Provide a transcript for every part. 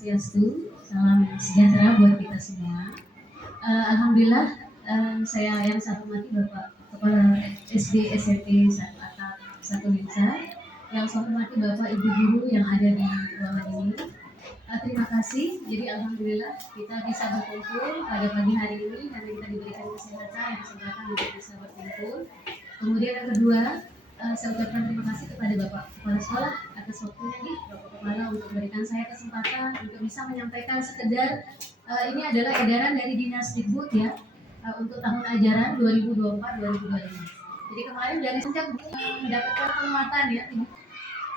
Swastiastu, salam sejahtera buat kita semua. Alhamdulillah, saya yang saya hormati Bapak Kepala SD SMP 1 Atap 1 Linsa, yang saya hormati Bapak Ibu Guru yang ada di ruangan ini. Terima kasih. Jadi alhamdulillah kita bisa berkumpul pada pagi hari ini karena kita diberikan kesehatan dan kesempatan untuk bisa berkumpul. Kemudian yang kedua, saya ucapkan terima kasih kepada Bapak Kepala Sekolah atas waktunya nih, Bapak Kepala, untuk memberikan saya kesempatan untuk bisa menyampaikan sekedar ini adalah edaran dari Dinas Dikbud ya, untuk tahun ajaran 2024-2025. Jadi kemarin dari sejak mendapatkan penguatan ya.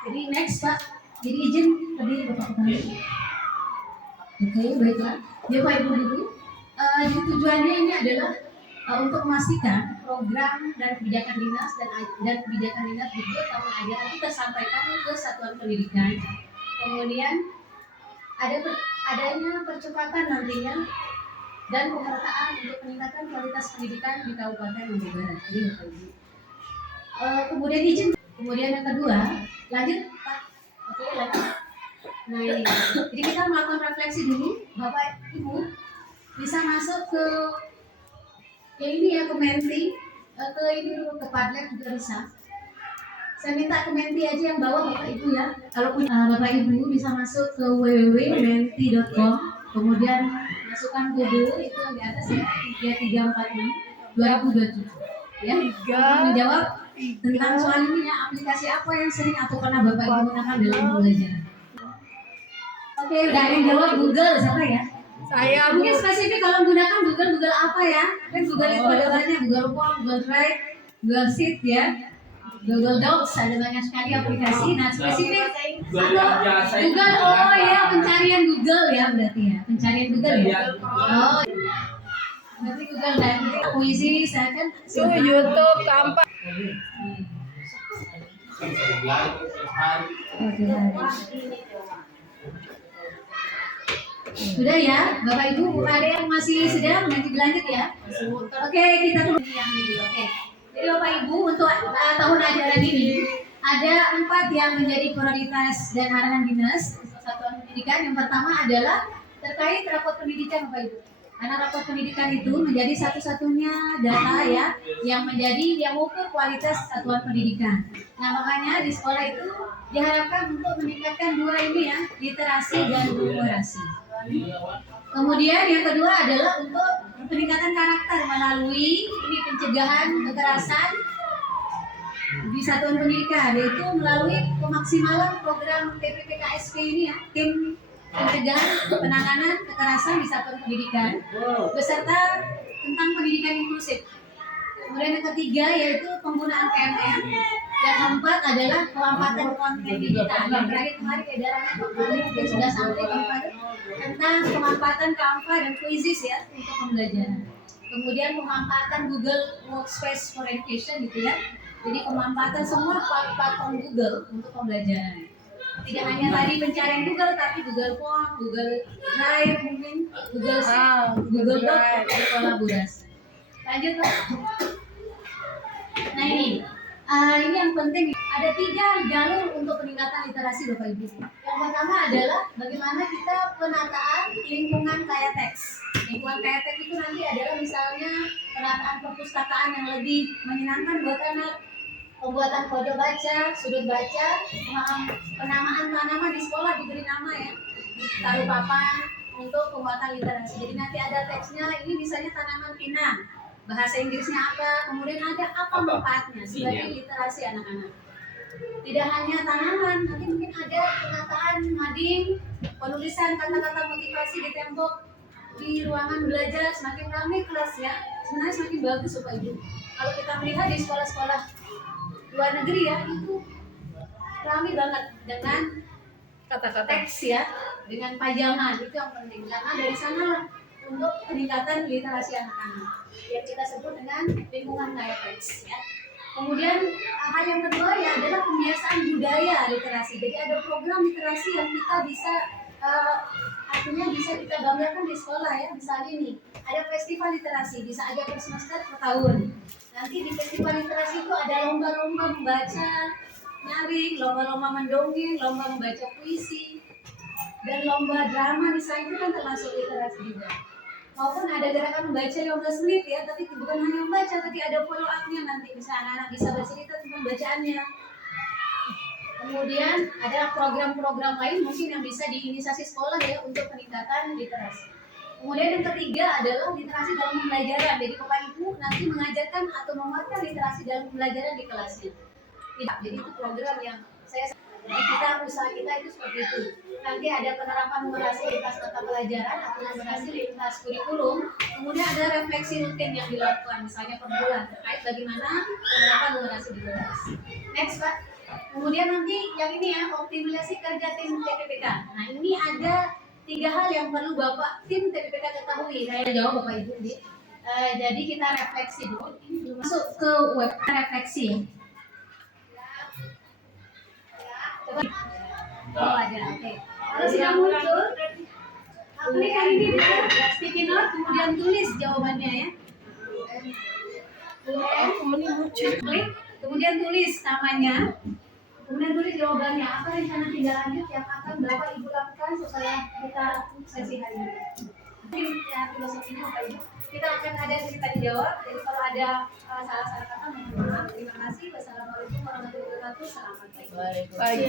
Jadi next Pak, jadi izin tadi Bapak Kepala. Oke, baiklah. Ya Pak Ibu Guru, jadi tujuannya ini adalah untuk memastikan program dan kebijakan dinas dan kebijakan dinas Dikbud tahun ajaran itu tersampaikan ke satuan pendidikan. Kemudian adanya percepatan nantinya dan pemertaan untuk peningkatan kualitas pendidikan di Kabupaten Lombok Barat. Jadi Bapak Ibu. Kemudian izin. Kemudian yang kedua, lanjut Pak. Oke, lanjut. Nah ini, jadi kita melakukan refleksi dulu, Bapak Ibu bisa masuk ke ini ya, ke Menti, ke ini dulu, ke Padlet juga bisa. Saya minta ke Menti aja yang bawa Bapak Ibu ya. Kalau Bapak Ibu bisa masuk ke www.menti.com, kemudian masukkan kode itu yang di atas ya, 3346 2027 ya. Menjawab tentang soal ini ya, aplikasi apa yang sering atau pernah Bapak Ibu gunakan dalam belajar. Oke, udah yang jawab Google siapa ya? Saya mungkin spesifik kalau menggunakan Google apa ya? Kan Google itu ada banyak, Google Form, Google Drive, Google Sheet ya, Google Docs, ada banyak sekali aplikasi. Nah spesifik atau Google, oh ya pencarian Google ya berarti ya, pencarian Google ya. Oh, berarti Google dan puisi saya kan YouTube tampak. Sudah ya, Bapak Ibu, ada yang masih sedang nanti berlanjut ya. Oke, kita tunggu yang ini. Oke. Jadi Bapak Ibu untuk tahun ajaran ini ada 4 yang menjadi prioritas dan arahan dinas satuan pendidikan. Yang pertama adalah terkait rapor pendidikan Bapak Ibu. Karena rapor pendidikan itu menjadi satu-satunya data ya yang mengukur kualitas satuan pendidikan. Nah makanya di sekolah itu diharapkan untuk meningkatkan 2 ini ya, literasi dan numerasi. Kemudian yang kedua adalah untuk peningkatan karakter melalui ini pencegahan kekerasan di satuan pendidikan, yaitu melalui pemaksimalan program TPPKSP ini ya, tim pencegahan penanganan kekerasan di satuan pendidikan beserta tentang pendidikan inklusif. Kemudian yang ketiga yaitu penggunaan PMM. Yang keempat adalah pemampatan konten digital. Yang terakhir kemarin edarannya mungkin sudah sampai kemarin tentang pemampatan Canva dan Quizzes ya untuk pembelajaran. Kemudian pemampatan Google Workspace for Education gitu ya. Jadi pemampatan semua platform Google untuk pembelajaran. Tidak hanya tadi pencarian Google, tapi Google Form, Google Drive mungkin, Google Sheet, Google Doc untuk kolaborasi. Lanjut Pak. Nah ini yang penting, ada 3 jalur untuk peningkatan literasi Bapak Ibu. Yang pertama adalah bagaimana kita penataan lingkungan kaya teks. Lingkungan kaya teks itu nanti adalah misalnya penataan perpustakaan yang lebih menyenangkan buat anak, pembuatan pojok baca, sudut baca, penamaan tanaman di sekolah diberi nama ya, taruh papan untuk pembuatan literasi. Jadi nanti ada teksnya, ini misalnya tanaman pinang, bahasa Inggrisnya apa, kemudian ada apa manfaatnya sebagai literasi anak-anak. Tidak hanya tanaman, nanti mungkin ada penataan mading, penulisan kata-kata motivasi di tembok di ruangan belajar. Semakin ramai kelas ya, sebenarnya semakin bagus Bapak Ibu. Kalau kita melihat di sekolah-sekolah luar negeri ya, itu ramai banget dengan kata-kata teks ya, dengan pajangan, itu yang penting karena dari sana untuk peningkatan literasi anak-anak yang kita sebut dengan lingkungan kaya teks ya. Kemudian hal yang kedua ya adalah pembiasaan budaya literasi. Jadi ada program literasi yang kita bisa artinya bisa kita banggakan di sekolah ya. Misalnya nih ada festival literasi, bisa aja per semester per tahun. Nanti di festival literasi itu ada lomba-lomba membaca nyaring, lomba-lomba mendongeng, lomba membaca puisi. dan lomba drama desain itu kan termasuk literasi juga. Maupun ada gerakan membaca 15 menit ya, tapi bukan hanya membaca, tapi ada follow up-nya nanti bisa anak-anak bisa bercerita tentang bacaannya. Kemudian ada program-program lain mungkin yang bisa diinisiasi sekolah ya untuk peningkatan literasi. Kemudian yang ketiga adalah literasi dalam pembelajaran. Jadi Bapak Ibu nanti mengajarkan atau menguatkan literasi dalam pembelajaran di kelasnya. Tidak, jadi itu program yang usaha kita itu seperti itu. Nanti ada penerapan numerasi lintas mata pelajaran atau numerasi lintas kurikulum. Kemudian ada refleksi rutin yang dilakukan misalnya per bulan terkait bagaimana penerapan numerasi di kelas. Next Pak. Kemudian nanti yang ini ya, optimalisasi kerja tim TPPK. Nah ini ada 3 hal yang perlu Bapak tim TPPK ketahui. Saya jawab Bapak Ibu. Jadi kita refleksi dulu. Masuk ke web refleksi. Coba. Oh ada, oke. Kalau sudah muncul, klik ini sticky note, kemudian tulis jawabannya ya. Klik, kemudian tulis namanya. Kemudian tulis jawabannya, apa rencana tindak lanjut yang akan Bapak Ibu lakukan setelah kita sesi hari ini. Mungkin ya, filosofinya Bapak Ibu. Kita akan ada cerita dijawab, jadi kalau ada salah-salah kata mohon maaf. Terima kasih. Wassalamualaikum warahmatullahi wabarakatuh. Selamat pagi. Pagi.